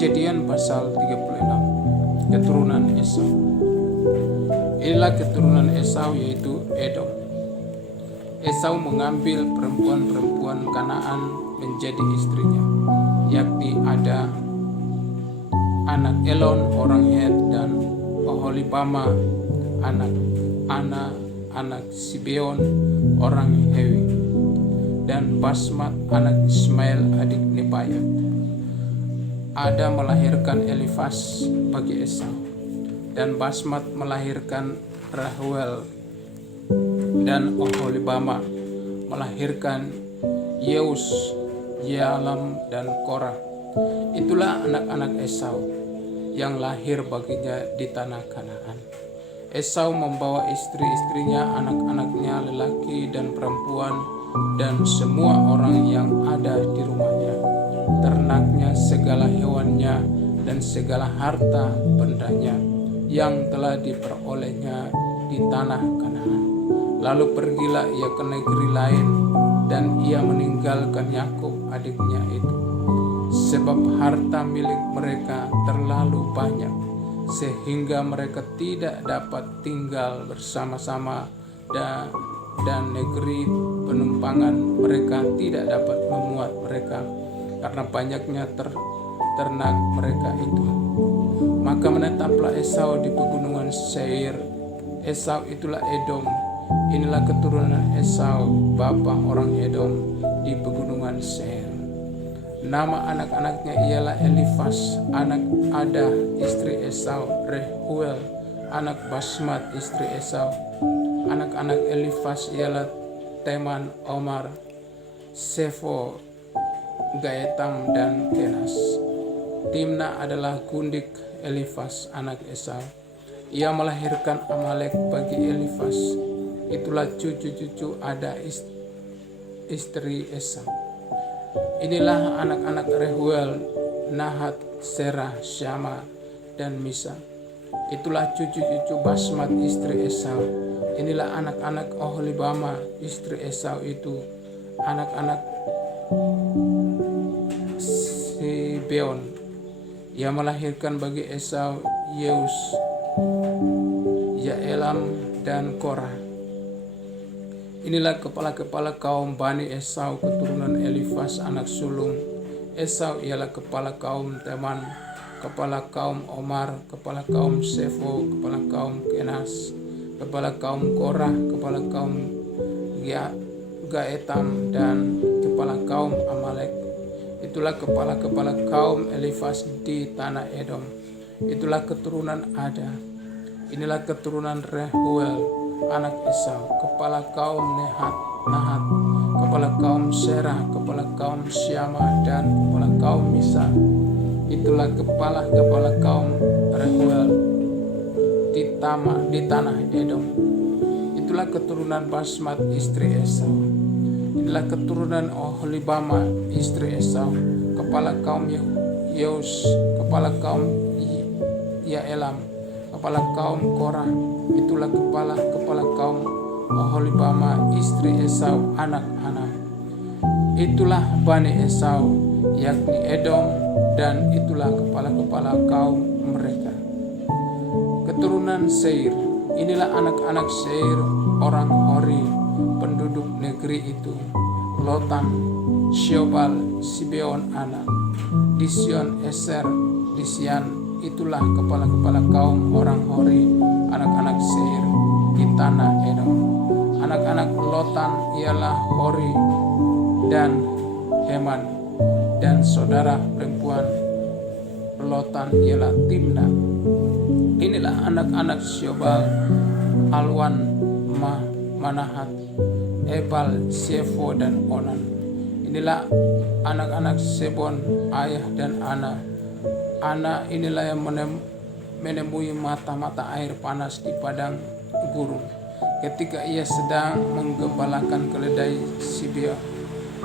Kejadian pasal 36. Keturunan Esau. Inilah keturunan Esau, yaitu Edom. Esau mengambil perempuan-perempuan Kanaan menjadi istrinya, yakni ada anak Elon orang Het dan Oholibama anak Ana anak Sibeon orang Hewi, dan Basmat anak Ismail adik Nebayat. Ada melahirkan Elifas bagi Esau, dan Basmat melahirkan Rahuel, dan Oholibama melahirkan Yeus, Yalam, dan Korah. Itulah anak-anak Esau yang lahir baginya di tanah Kanaan. Esau membawa istri-istrinya, anak-anaknya lelaki dan perempuan, dan semua orang yang ada di rumahnya, ternaknya, segala hewannya, dan segala harta bendanya yang telah diperolehnya di tanah Kanaan. Lalu pergilah ia ke negeri lain, dan ia meninggalkan Yakub adiknya itu, sebab harta milik mereka terlalu banyak, sehingga mereka tidak dapat tinggal bersama-sama, dan negeri penumpangan mereka tidak dapat memuat mereka karena banyaknya ternak mereka itu. Maka menetaplah Esau di pegunungan Seir. Esau itulah Edom. Inilah keturunan Esau, bapa orang Edom, di pegunungan Seir. Nama anak-anaknya ialah Elifas anak Ada istri Esau, Rehuel anak Basmat istri Esau. Anak-anak Elifas ialah Teman, Omar, Sefo, Gaetam, dan Kenas. Timna adalah gundik Elifas anak Esau. Ia melahirkan Amalek bagi Elifas. Itulah cucu-cucu Ada istri Esau. Inilah anak-anak Rehuel, Nahat, Serah, Syama, dan Misa. Itulah cucu-cucu Basmat istri Esau. Inilah anak-anak Oholibama istri Esau itu, anak-anak Sibeon. Ia melahirkan bagi Esau Yeus, Yaelam, dan Korah. Inilah kepala-kepala kaum Bani Esau, keturunan Elifas anak sulung. Esau ialah kepala kaum Teman, kepala kaum Omar, kepala kaum Sefo, kepala kaum Kenas, kepala kaum Korah, kepala kaum Gaetam, dan kepala kaum Amalek. Itulah kepala-kepala kaum Elifas di tanah Edom. Itulah keturunan Ada. Inilah keturunan Rehuel anak Esau, kepala kaum Nahat, kepala kaum Serah, kepala kaum Syama, dan kepala kaum Misa. Itulah kepala-kepala kaum Rehuel di tanah Edom. Itulah keturunan Basmat istri Esau. Inilah keturunan Oholibama istri Esau, kepala kaum Yeus, kepala kaum Yaelam, kepala kaum Korah. Itulah kepala kaum Oholibama istri Esau anak Ana. Itulah Bani Esau, yakni Edom, dan itulah kepala-kepala kaum mereka. Keturunan Seir. Inilah anak-anak Seir, orang Hori, penduduk negeri itu: Lotan, Syobal, Sibeon anak, Dision, Eser, Disian. Itulah kepala-kepala kaum orang Hori, anak-anak Seir di tanah Edom. Anak-anak Lotan ialah Hori dan Heman, dan saudara perempuan Lotan ialah Timna. Inilah anak-anak Syobal, Alwan, Manahat, Ebal, Sefo, dan Onan. Inilah anak-anak Sebon, ayah dan Ana. Ana inilah yang menemui mata-mata air panas di padang gurun, ketika ia sedang menggembalakan keledai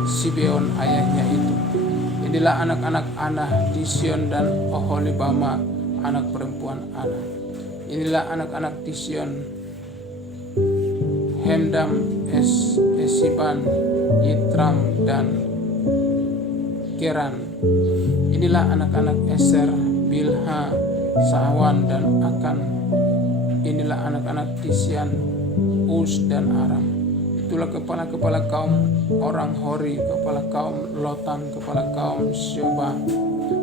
Sibeon ayahnya itu. Inilah anak-anak Ana, Dision, dan Oholibama anak perempuan Ana. Inilah anak-anak Dision, Hemdam, Esiban, Yitram, dan Keran. Inilah anak-anak Eser, Bilha, Saawan, dan Akan. Inilah anak-anak Disyan, Us, dan Aram. Itulah kepala-kepala kaum orang Hori, kepala kaum Lotan, kepala kaum Shoba,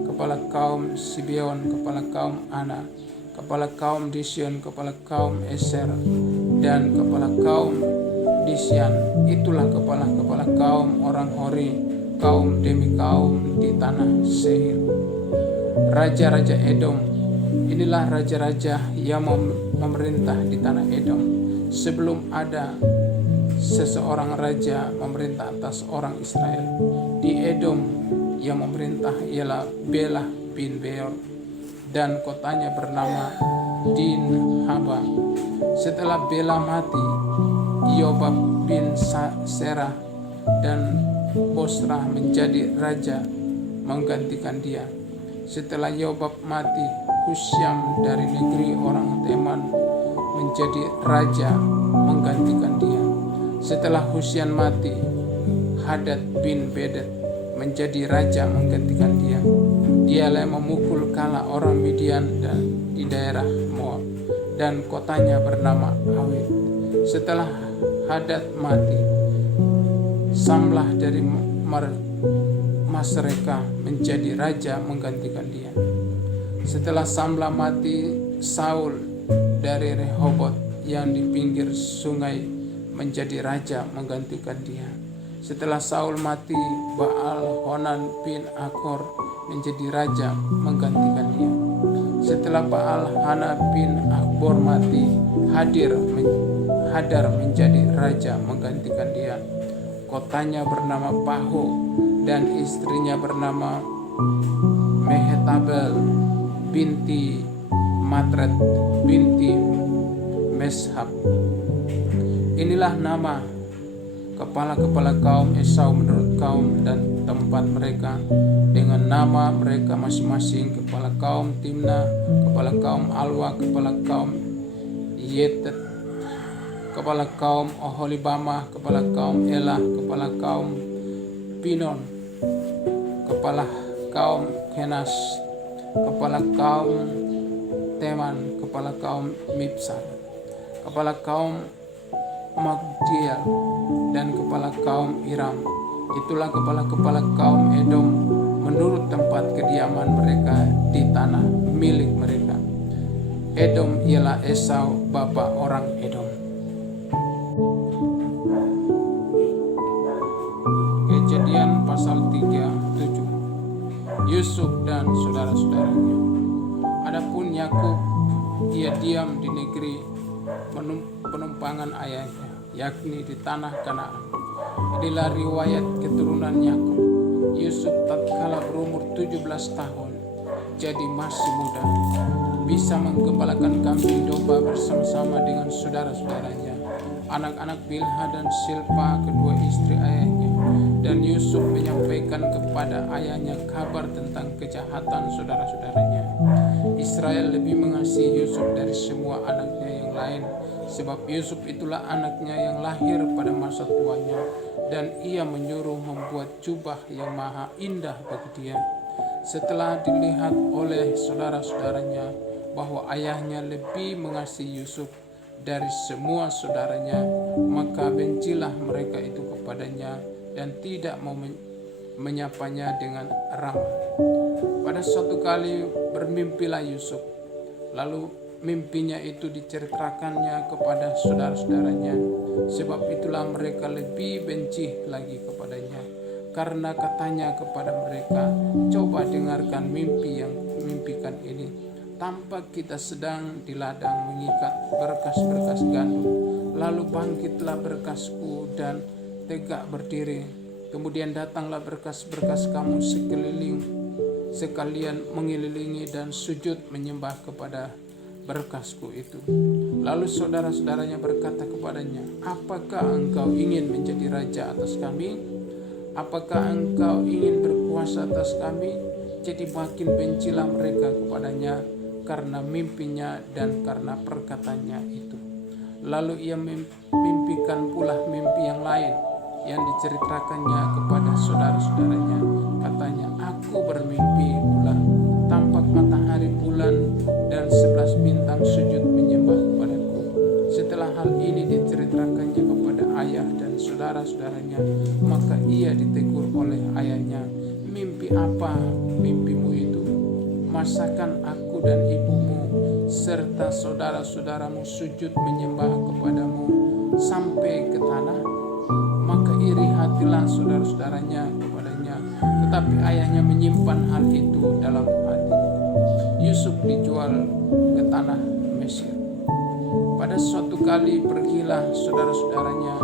kepala kaum Sibeon, kepala kaum Ana, kepala kaum Disyon, kepala kaum Eser, dan kepala kaum Disyan. Itulah kepala-kepala kaum orang Hori, kaum demi kaum di tanah Seir. Raja-raja Edom. Inilah raja-raja yang memerintah di tanah Edom. Sebelum ada seseorang raja memerintah atas orang Israel di Edom, yang memerintah ialah Bela bin Beor, dan kotanya bernama Dinhaba. Setelah Bela mati, Yobab bin Serah dan Bosra menjadi raja menggantikan dia. Setelah Yobab mati, Husyam dari negeri orang Teman menjadi raja menggantikan dia. Setelah Husyam mati, Hadad bin Bedad menjadi raja menggantikan dia. Dialah yang memukul kala orang Midian dan di daerah Moab, dan kotanya bernama Awit. Setelah Hadad mati, Samlah dari Masreka menjadi raja menggantikan dia. Setelah Samlah mati, Saul dari Rehobot yang di pinggir sungai menjadi raja menggantikan dia. Setelah Saul mati, Baal Honan bin Akor menjadi raja menggantikan dia. Setelah Baal Hana bin Akbor mati, Hadar menjadi raja menggantikan dia. Kotanya bernama Paho dan istrinya bernama Mehetabel binti Matred binti Meshab. Inilah nama kepala-kepala kaum Esau menurut kaum dan tempat mereka, dengan nama mereka masing-masing: kepala kaum Timna, kepala kaum Alwa, kepala kaum Yetet, kepala kaum Oholibamah, kepala kaum Elah, kepala kaum Pinon, kepala kaum Kenas, kepala kaum Teman, kepala kaum Mipsar, kepala kaum Magdiel, dan kepala kaum Iram. Itulah kepala-kepala kaum Edom menurut tempat kediaman mereka di tanah milik mereka. Edom ialah Esau, bapa orang Edom. Kejadian pasal 37. Yusuf dan saudara-saudaranya. Adapun Yakub, ia diam di negeri penumpangan ayahnya, yakni di tanah Kanaan. Inilah riwayat keturunan Yakub. Yusuf tatkala berumur 17 tahun, jadi masih muda, bisa menggembalakan kambing domba bersama-sama dengan saudara-saudaranya, anak-anak Bilha dan Silpa, kedua istri ayahnya. Dan Yusuf menyampaikan kepada ayahnya kabar tentang kejahatan saudara-saudaranya. Israel lebih mengasihi Yusuf dari semua anaknya yang lain, sebab Yusuf itulah anaknya yang lahir pada masa tuanya, dan ia menyuruh membuat jubah yang maha indah bagi dia. Setelah dilihat oleh saudara-saudaranya bahwa ayahnya lebih mengasihi Yusuf dari semua saudaranya, maka bencilah mereka itu kepadanya dan tidak mau menyapanya dengan ramah. Pada suatu kali bermimpilah Yusuf, lalu mimpinya itu diceritakannya kepada saudara-saudaranya, sebab itulah mereka lebih benci lagi kepadanya, karena katanya kepada mereka, "Coba dengarkan mimpi yang mimpikan ini. Tampak kita sedang di ladang mengikat berkas-berkas gandum, lalu bangkitlah berkasku dan tegak berdiri. Kemudian datanglah berkas-berkas kamu sekalian mengelilingi dan sujud menyembah kepada berkasku itu." Lalu saudara-saudaranya berkata kepadanya, "Apakah engkau ingin menjadi raja atas kami? Apakah engkau ingin berkuasa atas kami?" Jadi makin bencilah mereka kepadanya karena mimpinya dan karena perkataannya itu. Lalu ia mimpikan pula mimpi yang lain. yang diceritakannya kepada saudara-saudaranya. Katanya, aku bermimpi pula, tampak matahari, bulan, dan 11 bintang sujud menyembah kepadaku. Setelah hal ini diceritakannya kepada ayah dan saudara-saudaranya, maka ia ditegur oleh ayahnya. Mimpi apa mimpimu itu? Masakan aku dan ibumu serta saudara-saudaramu sujud menyembah kepadamu sampai ke tanah? Maka iri hatilah saudara-saudaranya kepadanya, tetapi ayahnya menyimpan hal itu dalam hati. Yusuf dijual ke tanah Mesir. Pada suatu kali pergilah saudara-saudaranya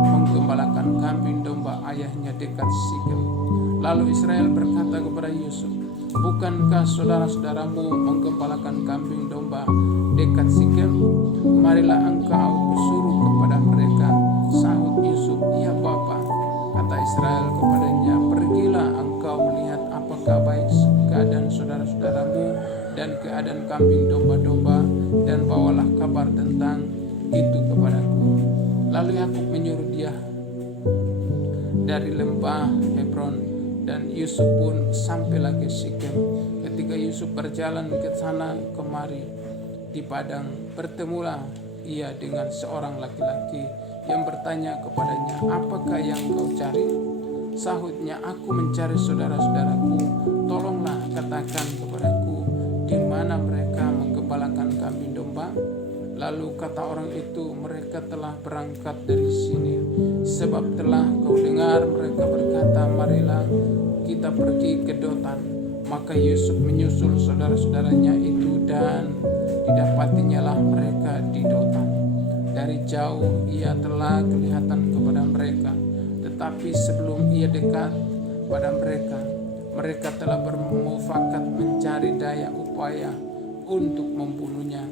menggembalakan kambing domba ayahnya dekat Sikem. Lalu Israel berkata kepada Yusuf, bukankah saudara-saudaramu menggembalakan kambing domba dekat Sikem? Marilah engkau suruh kepada mereka. Sahut Yusuf, iya Bapa. Kata Israel kepadanya, pergilah engkau melihat apakah baik keadaan saudara-saudaramu dan keadaan kambing domba-domba, dan bawalah kabar tentang itu kepadaku. Lalu Yakub menyuruh dia dari lembah Hebron, dan Yusuf pun sampailah ke Sikem. Ketika Yusuf berjalan ke sana kemari di padang, bertemulah ia dengan seorang laki-laki yang bertanya kepadanya, apakah yang kau cari? Sahutnya, aku mencari saudara-saudaraku, tolonglah katakan kepadaku, di mana mereka menggembalakan kambing domba? Lalu kata orang itu, mereka telah berangkat dari sini, sebab telah kau dengar mereka berkata, marilah kita pergi ke Dotan. Maka Yusuf menyusul saudara-saudaranya itu, dan didapatinya lah mereka di Dotan. Dari jauh ia telah kelihatan kepada mereka, tetapi sebelum ia dekat pada mereka, mereka telah bermufakat mencari daya upaya untuk membunuhnya.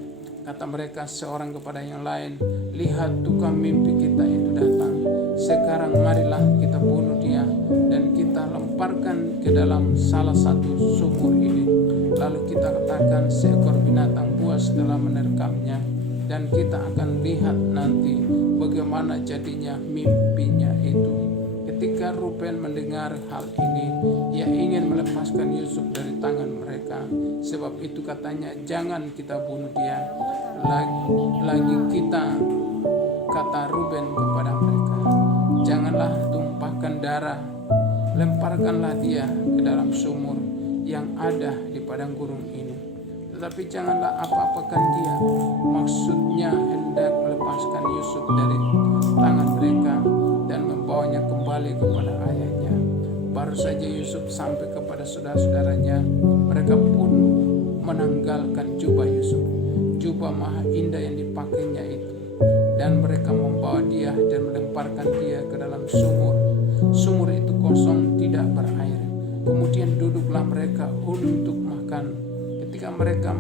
Kata mereka seorang kepada yang lain, lihat tukang mimpi kita itu datang. Sekarang marilah kita bunuh dia dan kita lemparkan ke dalam salah satu sumur ini. Lalu kita katakan seekor binatang buas telah menerkamnya, dan kita akan lihat nanti bagaimana jadinya mimpinya itu. Ketika Ruben mendengar hal ini, ia ingin melepaskan Yusuf dari tangan mereka. Sebab itu katanya, jangan kita bunuh dia lagi kita, kata Ruben kepada mereka, janganlah tumpahkan darah, lemparkanlah dia ke dalam sumur yang ada di padang gurun ini, tetapi janganlah apa-apakan dia. Maksudnya hendak melepaskan Yusuf dari tangan mereka dan membawanya kembali kepada ayahnya. Baru saja Yusuf sampai kepada saudara-saudaranya, mereka pun menanggalkan jubah Yusuf, jubah maha indah yang dipakainya itu, dan mereka membawa dia dan melemparkan dia ke dalam sumur. Sumur itu kosong, tidak berair. Kemudian duduklah mereka untuk makan. Ketika mereka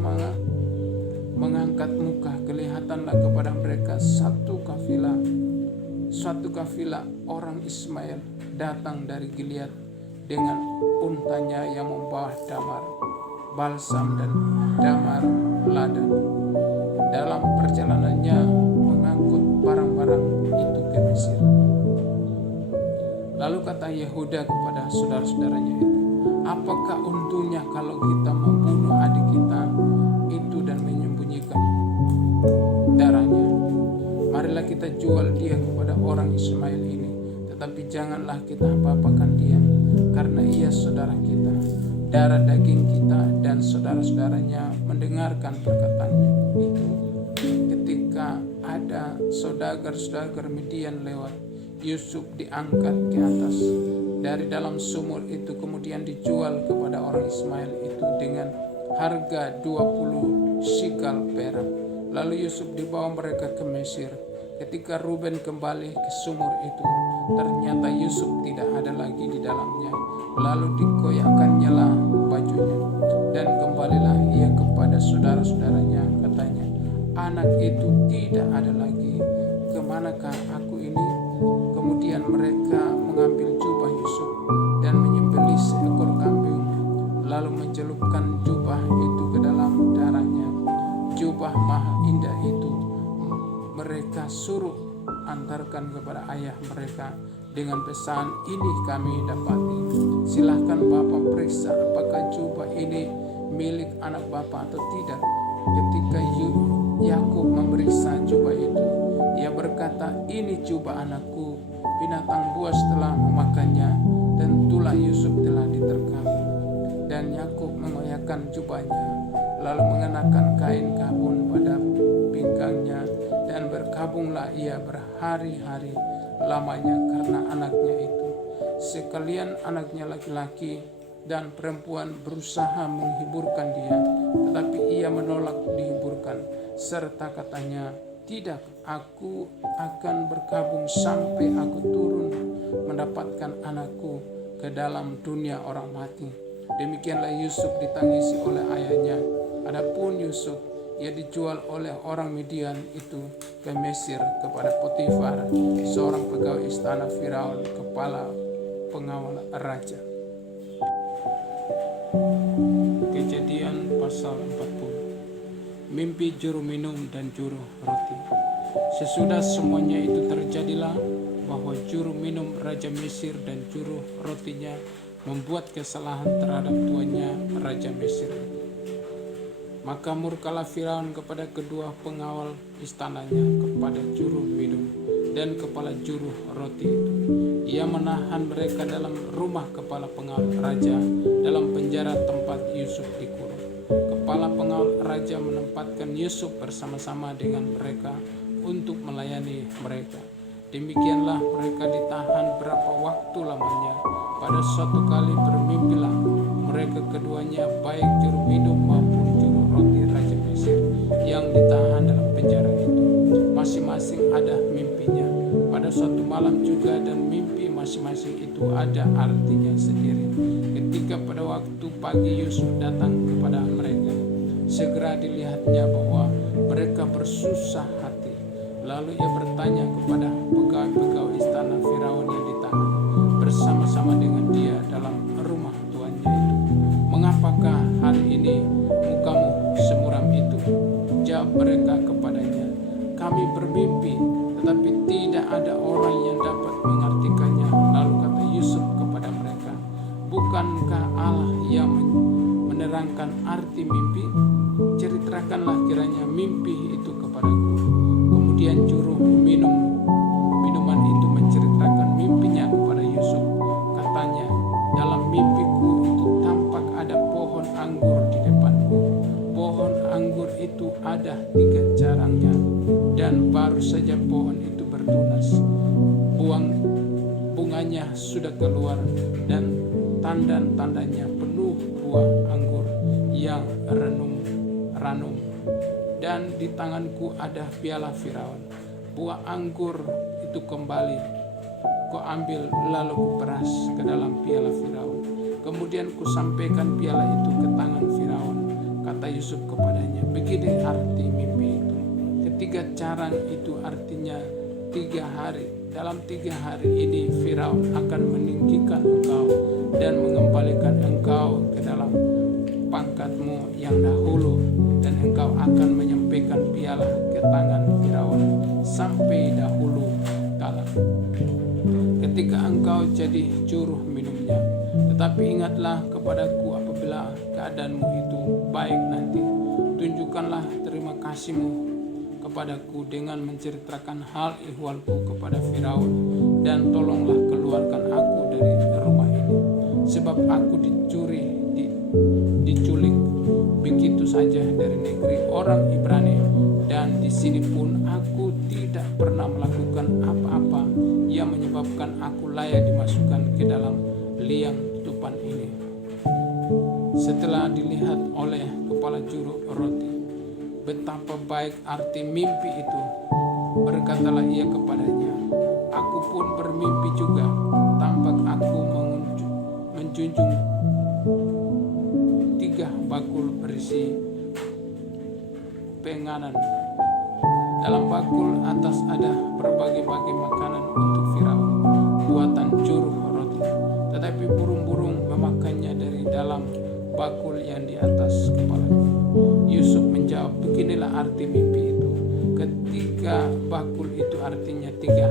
mengangkat muka, kelihatanlah kepada mereka suatu kafilah orang Ismail datang dari Gilead dengan untanya yang membawa damar, balsam, dan damar ladan. Dalam perjalanannya mengangkut barang-barang itu ke Mesir. Lalu kata Yehuda kepada saudara-saudaranya itu, apakah untungnya kalau kita membunuh adik kita itu dan menyembunyikan darahnya? Marilah kita jual dia kepada orang Ismail ini, tetapi janganlah kita apa-apakan dia, karena ia saudara kita, darah daging kita. Dan saudara-saudaranya mendengarkan perkataannya itu. Ketika ada saudagar-saudagar Midian lewat, Yusuf diangkat ke atas dari dalam sumur itu, kemudian dijual kepada orang Ismail itu dengan harga 20 shikal perak. Lalu Yusuf dibawa mereka ke Mesir. Ketika Ruben kembali ke sumur itu, ternyata Yusuf tidak ada lagi di dalamnya. Lalu dikoyakkannya lah bajunya, dan kembalilah ia kepada saudara-saudaranya. Katanya, anak itu tidak ada lagi. Kemanakah aku ini? Kemudian mereka mengambil jubah Yusuf dan menyembelih seekor kambing, lalu mencelupkan jubah itu ke dalam darahnya. Jubah maha indah itu mereka suruh antarkan kepada ayah mereka dengan pesan, ini kami dapati. Silahkan Bapak periksa apakah jubah ini milik anak Bapak atau tidak. Ketika Yakub memeriksa jubah itu, ia berkata, ini jubah anakku, binatang buas telah memakannya, tentulah Yusuf telah diterkam. Dan Yakub mengoyakkan jubahnya, lalu mengenakan kain kabun pada pinggangnya, dan berkabunglah ia berhari-hari lamanya karena anaknya itu. Sekalian anaknya laki-laki dan perempuan berusaha menghiburkan dia, tetapi ia menolak dihiburkan, serta katanya, tidak, aku akan berkabung sampai aku turun mendapatkan anakku ke dalam dunia orang mati. Demikianlah Yusuf ditangisi oleh ayahnya. Adapun Yusuf, ia dijual oleh orang Midian itu ke Mesir kepada Potifar, seorang pegawai istana Firaun, kepala pengawal raja. Kejadian pasal 40. Mimpi juru minum dan juru roti. Sesudah semuanya itu terjadilah bahwa juru minum Raja Mesir dan juru rotinya membuat kesalahan terhadap tuannya Raja Mesir. Maka murkalah Firaun kepada kedua pengawal istananya, kepada juru minum dan kepala juru roti itu. Ia menahan mereka dalam rumah kepala pengawal raja, dalam penjara tempat Yusuf dikurung. Kepala pengawal raja menempatkan Yusuf bersama-sama dengan mereka untuk melayani mereka. Demikianlah mereka ditahan berapa waktu lamanya. Pada suatu kali bermimpilah mereka keduanya, baik juru minum maupun juru roti Raja Mesir yang ditahan dalam penjara itu. Masing-masing ada mimpinya pada suatu malam juga, dan mimpi masing-masing itu ada artinya sendiri. Ketika pada waktu pagi Yusuf datang kepada mereka, segera dilihatnya bahwa mereka bersusah hati. Lalu ia bertanya kepada pegawai-pegawai istana Firaun yang ditahan bersama-sama dengan dia dalam rumah tuannya itu, mengapakah hari ini mukamu semuram itu? Jawab mereka kepadanya, kami bermimpi, tetapi tidak ada orang yang dapat mengartikannya. Lalu kata Yusuf kepada mereka, bukankah Allah yang menerangkan arti mimpi? Ceritakanlah kiranya mimpi itu kepadaku. Kemudian juru minuman itu menceritakan mimpinya kepada Yusuf. Katanya, dalam mimpiku itu tampak ada pohon anggur di depanku. Pohon anggur itu ada 3 carangnya, dan baru saja pohon itu bertunas. Bunganya sudah keluar, dan tandan-tandanya penuh buah anggur yang ranum. Dan di tanganku ada piala Firaun. Buah anggur itu kembali ku ambil, lalu ku peras ke dalam piala Firaun. Kemudian ku sampaikan piala itu ke tangan Firaun. Kata Yusuf kepadanya, begini arti mimpi itu. Ketiga carang itu artinya 3 hari. Dalam 3 hari ini Firaun akan meninggikan engkau dan mengembalikan engkau ke dalam pangkatmu yang dahulu, dan engkau akan menyampaikan piala ke tangan Firaun sampai dahulu kala ketika engkau jadi juru minumnya. Tetapi ingatlah kepadaku apabila keadaanmu itu baik nanti. Tunjukkanlah terima kasihmu kepadaku dengan menceritakan hal ihwalku kepada Firaun, dan tolonglah keluarkan aku dari rumah ini, sebab aku diculik begitu saja dari negeri orang Ibrani, dan di sini pun aku tidak pernah melakukan apa-apa yang menyebabkan aku layak dimasukkan ke dalam liang tutupan ini. Setelah dilihat oleh kepala juru roti betapa baik arti mimpi itu, berkatalah ia kepadanya, aku pun bermimpi juga, tampak aku menjunjung 3 bakul berisi penganan. Dalam bakul atas ada berbagai-bagai makanan untuk Firaun, buatan juru roti. Tetapi burung-burung memakannya dari dalam bakul yang di atas kepalanya. Yusuf menjawab, beginilah arti mimpi itu. Ketiga bakul itu artinya 3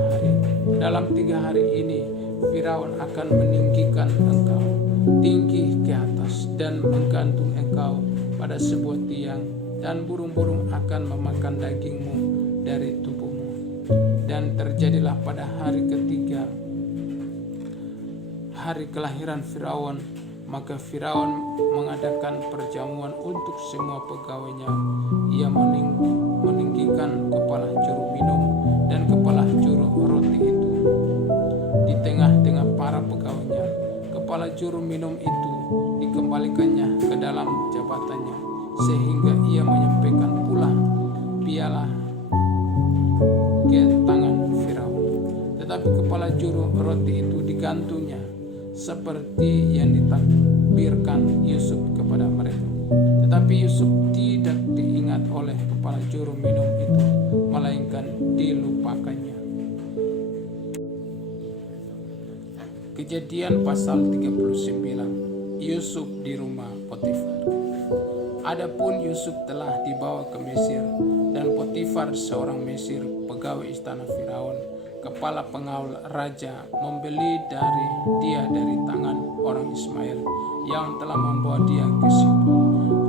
dalam 3 hari ini Firaun akan meninggikan engkau tinggi ke atas dan menggantung engkau pada sebuah tiang, dan burung-burung akan memakan dagingmu dari tubuhmu. Dan terjadilah pada hari ketiga, hari kelahiran Firaun, maka Firaun mengadakan perjamuan untuk semua pegawainya. Ia meninggikan kepala juru minum dan kepala juru roti itu di tengah-tengah para pegawainya. Kepala juru minum itu dikembalikannya ke dalam jabatannya, sehingga ia menyampaikan pula piala ke tangan Firaun. Tetapi kepala juru roti itu digantungnya, seperti yang ditakbirkan Yusuf kepada mereka. Tetapi Yusuf tidak diingat oleh kepala juru minum itu, melainkan dilupakannya. Kejadian pasal 39. Yusuf di rumah Potifar. Adapun Yusuf telah dibawa ke Mesir, dan Potifar seorang Mesir, pegawai istana Firaun, kepala pengawal raja, membeli dari tangan orang Ismail yang telah membawa dia ke situ.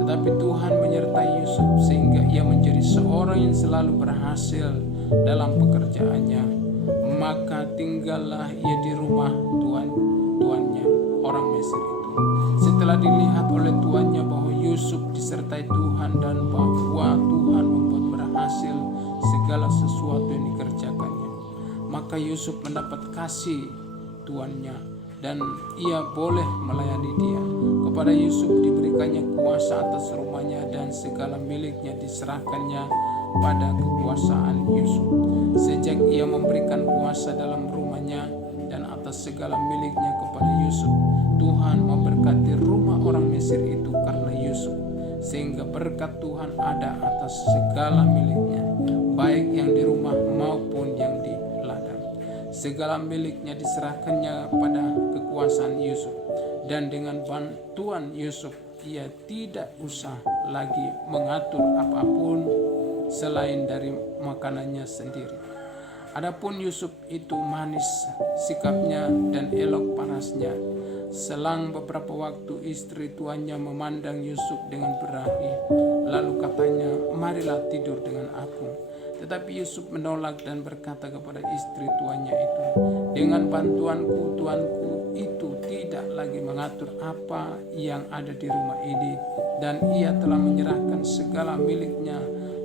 Tetapi Tuhan menyertai Yusuf sehingga ia menjadi seorang yang selalu berhasil dalam pekerjaannya. Maka tinggallah ia di rumah tuannya, orang Mesir itu. Setelah dilihat oleh tuannya bahwa Yusuf disertai Tuhan dan bahwa Tuhan membuat berhasil segala sesuatu yang dikerjakannya, maka Yusuf mendapat kasih tuannya dan ia boleh melayani dia. Kepada Yusuf diberikannya kuasa atas rumahnya, dan segala miliknya diserahkannya pada kekuasaan Yusuf. Sejak ia memberikan kuasa dalam rumahnya dan atas segala miliknya kepada Yusuf, Tuhan memberkati rumah orang Mesir itu karena Yusuf, sehingga berkat Tuhan ada atas segala miliknya, baik yang di rumah maupun yang di ladang. Segala miliknya diserahkannya pada kekuasaan Yusuf, dan dengan bantuan Yusuf ia tidak usah lagi mengatur apapun selain dari makanannya sendiri. Adapun Yusuf itu manis sikapnya dan elok parasnya. Selang beberapa waktu istri tuannya memandang Yusuf dengan berahi, lalu katanya, "Marilah tidur dengan aku." Tetapi Yusuf menolak dan berkata kepada istri tuannya itu, "Dengan bantuanku, tuanku itu tidak lagi mengatur apa yang ada di rumah ini, dan ia telah menyerahkan segala miliknya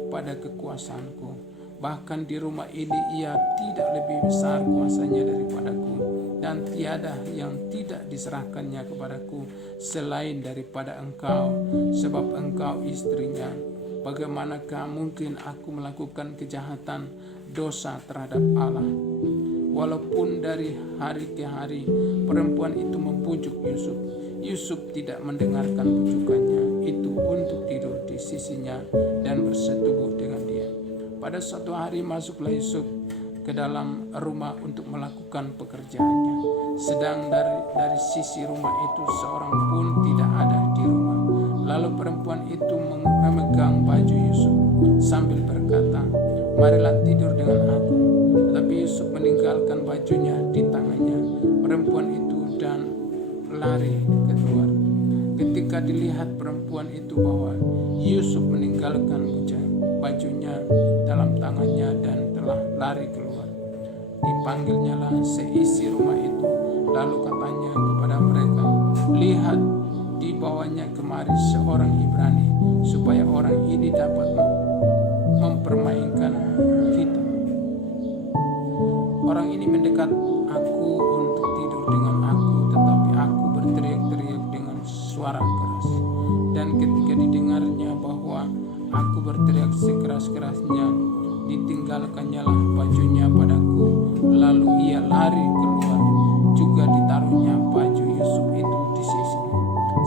pada kekuasaanku. Bahkan di rumah ini ia tidak lebih besar kuasanya daripadaku, dan tiada yang tidak diserahkannya kepadaku selain daripada engkau, sebab engkau istrinya. Bagaimanakah mungkin aku melakukan kejahatan dosa terhadap Allah?" Walaupun dari hari ke hari perempuan itu membujuk Yusuf, Yusuf tidak mendengarkan bujukannya itu untuk tidur di sisinya dan bersetubuh dengan dia. Pada suatu hari masuklah Yusuf ke dalam rumah untuk melakukan pekerjaannya. Sedang dari sisi rumah itu seorang pun tidak ada di rumah. Lalu perempuan itu memegang baju Yusuf sambil berkata, "Marilah tidur dengan aku." Tetapi Yusuf meninggalkan bajunya di tangannya perempuan itu dan lari keluar. Ketika dilihat perempuan itu bahwa Yusuf meninggalkan bajunya dalam tangannya dan telah lari keluar, dipanggilnyalah seisi rumah itu. Lalu katanya kepada mereka, "Lihat, dibawanya kemari seorang Ibrani, supaya orang ini dapat mempermainkan kita. Orang ini mendekat aku untuk tidur dengan aku, tetapi aku berteriak-teriak dengan suara keras. Dan ketika didengarnya bahwa aku berteriak sekeras-kerasnya, ditinggalkannyalah bajunya padaku. Lalu ia lari keluar, juga ditaruhnya baju Yusuf itu di sisinya,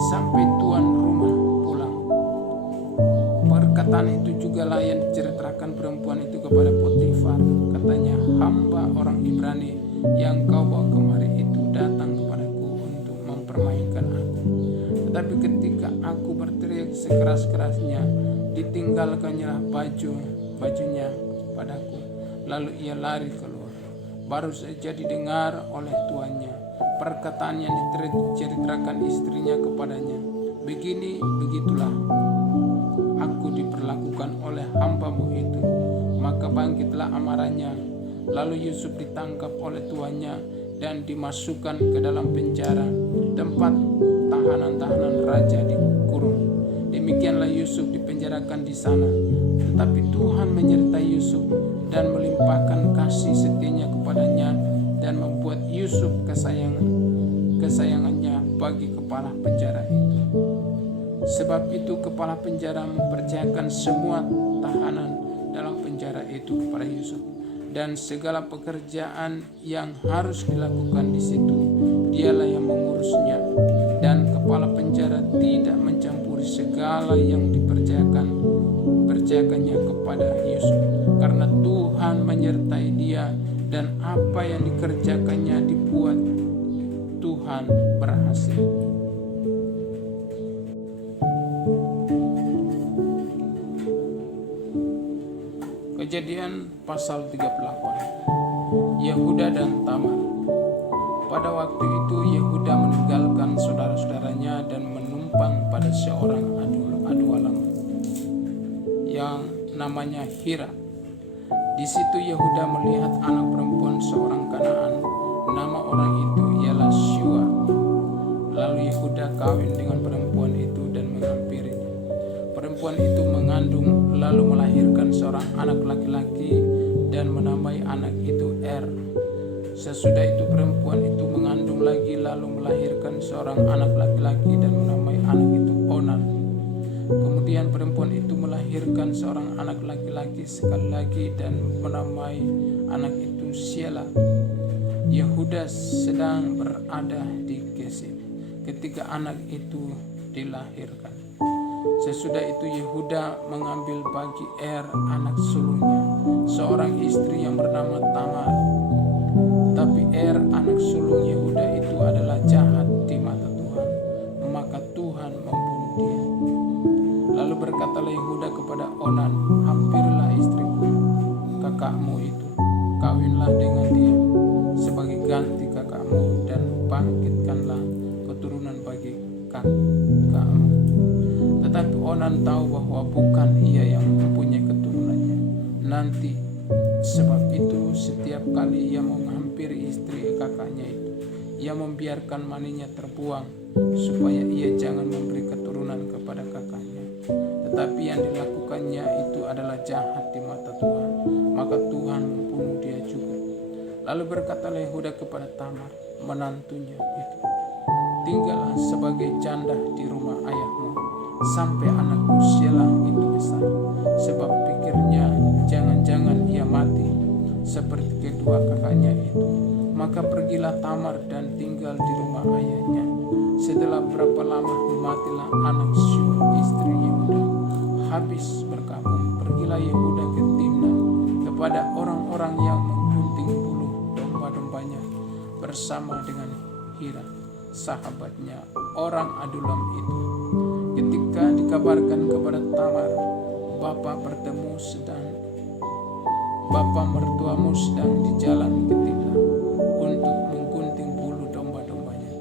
sampai tuan rumah pulang. Perkataan itu jugalah yang diceritakan perempuan itu kepada Potifar. Katanya, "Hamba orang Ibrani yang kau bawa kemari itu datang kepadaku untuk mempermainkan aku. Tetapi ketika aku berteriak sekeras-kerasnya, ditinggalkannya bajunya padaku. Lalu ia lari keluar." baru saja didengar oleh tuannya perkataan yang diceritakan istrinya kepadanya. Begitulah aku diperlakukan oleh hambamu itu. Maka bangkitlah amarahnya. Lalu Yusuf ditangkap oleh tuannya dan dimasukkan ke dalam penjara, tempat tahanan-tahanan raja dikurung. Demikianlah Yusuf dipenjarakan di sana. Tetapi Tuhan menyertai Yusuf dan melimpahkan kasih setianya kepadanya dan membuat Yusuf kesayangannya bagi kepala penjara itu. Sebab itu kepala penjara mempercayakan semua tahanan dalam penjara itu kepada Yusuf, dan segala pekerjaan yang harus dilakukan di situ dialah yang mengurusnya. Dan kepala penjara tidak mencampuri segala yang dipercayakannya kepada Yusuf, karena Tuhan menyertai dia, dan apa yang dikerjakannya dibuat Tuhan berhasil. Kejadian pasal 38. Yehuda dan Tamar. Pada waktu itu Yehuda meninggalkan saudara-saudaranya dan menumpang pada seorang adualam yang namanya Hira. Di situ Yehuda melihat anak perempuan seorang Kanaan. Nama orang itu ialah Shua. Lalu Yehuda kawin dengan perempuan itu dan menghampirinya. Perempuan itu mengandung lalu melahirkan seorang anak laki-laki dan menamai anak itu Sesudah itu perempuan itu mengandung lagi lalu melahirkan seorang anak laki-laki dan menamai anak itu Onan. Kemudian perempuan itu melahirkan seorang anak laki-laki sekali lagi dan menamai anak itu Shelah. Yehuda sedang berada di Kesib ketika anak itu dilahirkan. Sesudah itu Yehuda mengambil bagi anak sulungnya seorang istri yang bernama Tamar. Tapi anak sulung Yehuda itu adalah jahat di mata Tuhan, maka Tuhan membunuh dia. Lalu berkatalah Yehuda kepada Onan, hampirilah istriku, kakakmu itu, kawinlah dengan dia sebagai ganti kakakmu, dan bangkitkanlah keturunan bagi kakakmu. Tetapi Onan tahu bahwa bukan ia yang mempunyai keturunannya nanti. Sebab itu setiap kali ia menghampiri istri kakaknya itu, ia membiarkan maninya terbuang supaya ia jangan memberi keturunan kepada kakaknya. Tetapi yang dilakukannya itu adalah jahat di mata Tuhan, maka Tuhan membunuh dia juga. Lalu berkatalah Yehuda kepada Tamar, menantunya itu, tinggallah sebagai janda di rumah ayahmu sampai anakku Shelah itu besar. Sebab pikirnya jangan-jangan ia mati seperti kedua kakaknya itu. Maka pergilah Tamar dan tinggal di rumah ayahnya. Setelah berapa lama matilah anak Shua istri Yehuda. Habis berkabung pergilah Yehuda ke Timna kepada orang-orang yang menggunting bulu domba-dombanya bersama dengan Hira sahabatnya orang Adulam itu. Ketika dikabarkan kepada Tamar, Bapa mertuamu sedang di jalan ke Timna untuk menggunting bulu domba-dombanya,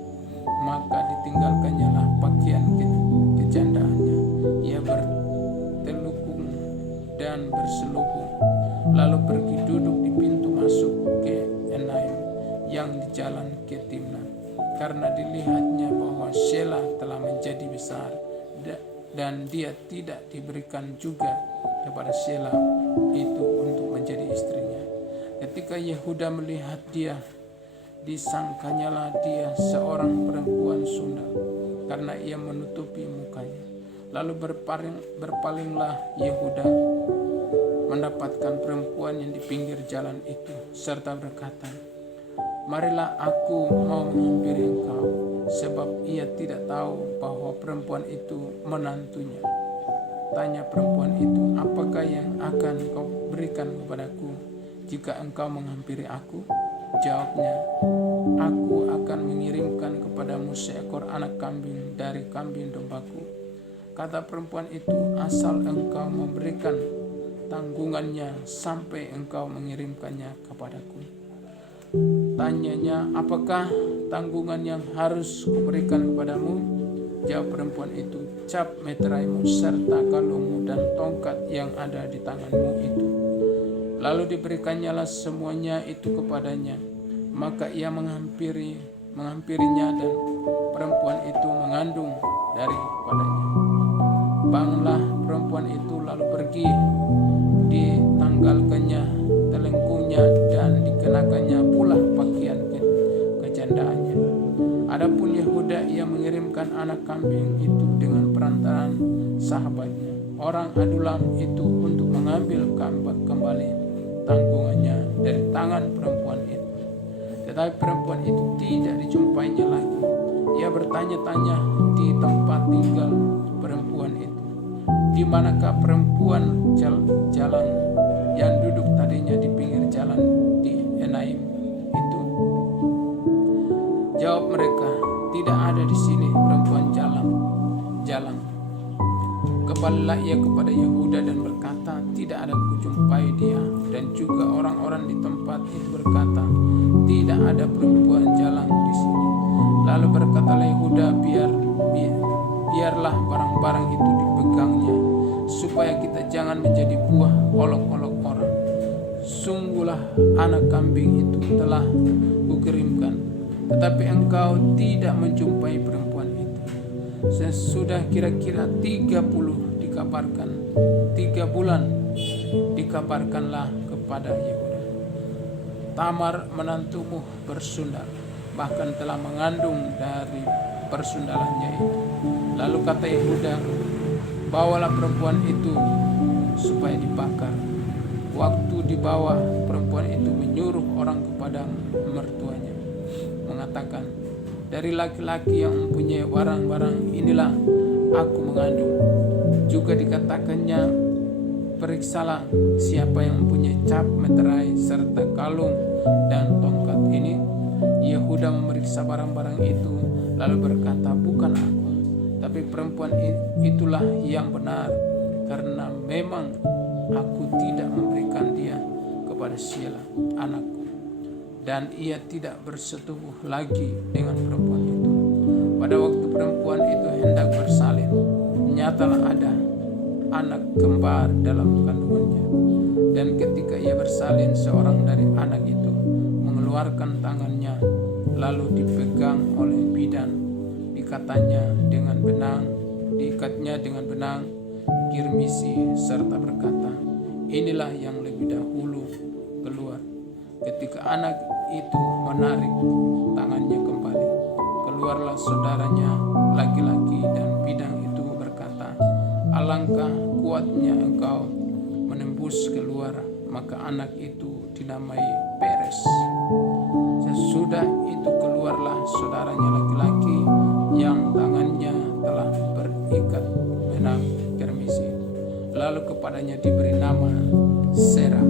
maka ditinggalkannya lah pakaian kejandaannya. Ia bertelukung dan berselubung, lalu pergi duduk di pintu masuk ke Enaim yang di jalan ke Timna, karena dilihatnya bahwa Shelah telah menjadi besar, dan dia tidak diberikan juga kepada Shelah itu untuk menjadi istrinya. Ketika Yehuda melihat dia, disangkanyalah dia seorang perempuan sundal, karena ia menutupi mukanya. Lalu berpalinglah Yehuda mendapatkan perempuan yang di pinggir jalan itu, serta berkata, marilah aku mau menghampiri engkau, sebab ia tidak tahu bahwa perempuan itu menantunya. Tanya perempuan itu, apakah yang akan kau berikan kepadaku jika engkau menghampiri aku? Jawabnya, aku akan mengirimkan kepadamu seekor anak kambing dari kambing dombaku. Kata perempuan itu, asal engkau memberikan tanggungannya sampai engkau mengirimkannya kepadaku. Tanyanya, apakah tanggungan yang harus kuberikan kepadamu? Jawab perempuan itu, cap meteraimu serta kalungmu dan tongkat yang ada di tanganmu itu. Lalu diberikannya semuanya itu kepadanya. Maka ia menghampirinya dan perempuan itu mengandung daripadanya. Bangunlah perempuan itu lalu pergi, ditanggalkannya telengkungnya dan dikenakannya pula pakaian kejandaannya. Adapun Yehuda, ia mengirimkan anak kambing itu dengan perantaraan sahabatnya, orang adulam itu, untuk mengambil kembali tanggungannya dari tangan perempuan itu. Tetapi perempuan itu tidak dijumpainya lagi. Ia bertanya-tanya di tempat tinggal perempuan itu, di manakah perempuan jalan yang duduk tadinya di pinggir jalan di Enaim itu? Jawab mereka, tidak ada di sini perempuan jalan. Kembalilah ia kepada Yehuda dan berkata, tidak ada kujumpai dia. Dan juga orang-orang di tempat itu berkata, tidak ada perempuan jalan di sini. Lalu berkatalah Yehuda, biarlah barang-barang itu dipegangnya, supaya kita jangan menjadi buah olok-olok orang. Sungguhlah anak kambing itu telah kukirimkan, tetapi engkau tidak menjumpai perempuan itu. Sesudah kira-kira 3 bulan dikabarkanlah kepada Yehuda, Tamar menantumu bersundal, bahkan telah mengandung dari persundalannya itu. Lalu kata Yehuda, bawalah perempuan itu supaya dibakar. Waktu dibawa, perempuan itu menyuruh orang kepada mertuanya, mengatakan, dari laki-laki yang mempunyai barang-barang inilah aku mengandung. Juga dikatakannya, periksalah siapa yang mempunyai cap meterai serta kalung dan tongkat ini. Yehuda memeriksa barang-barang itu, lalu berkata, bukan aku, tapi perempuan itulah yang benar, karena memang aku tidak memberikan dia kepada Shelah anakku. Dan ia tidak bersetubuh lagi dengan perempuan itu. Pada waktu perempuan itu hendak bersalin, nyatalah ada anak kembar dalam kandungannya. Dan ketika ia bersalin, seorang dari anak itu mengeluarkan tangannya, lalu dipegang oleh bidan, diikatnya dengan benang kirmisi, serta berkata, inilah yang lebih dahulu keluar. Ketika anak itu menarik tangannya kembali, keluarlah saudaranya laki-laki, dan bidan itu berkata, alangkah kuatnya engkau menembus keluar. Maka anak itu dinamai Peres. Sesudah itu keluarlah saudaranya laki-laki yang tangannya telah berikat benang kirmisi. Lalu kepadanya diberi nama Serah.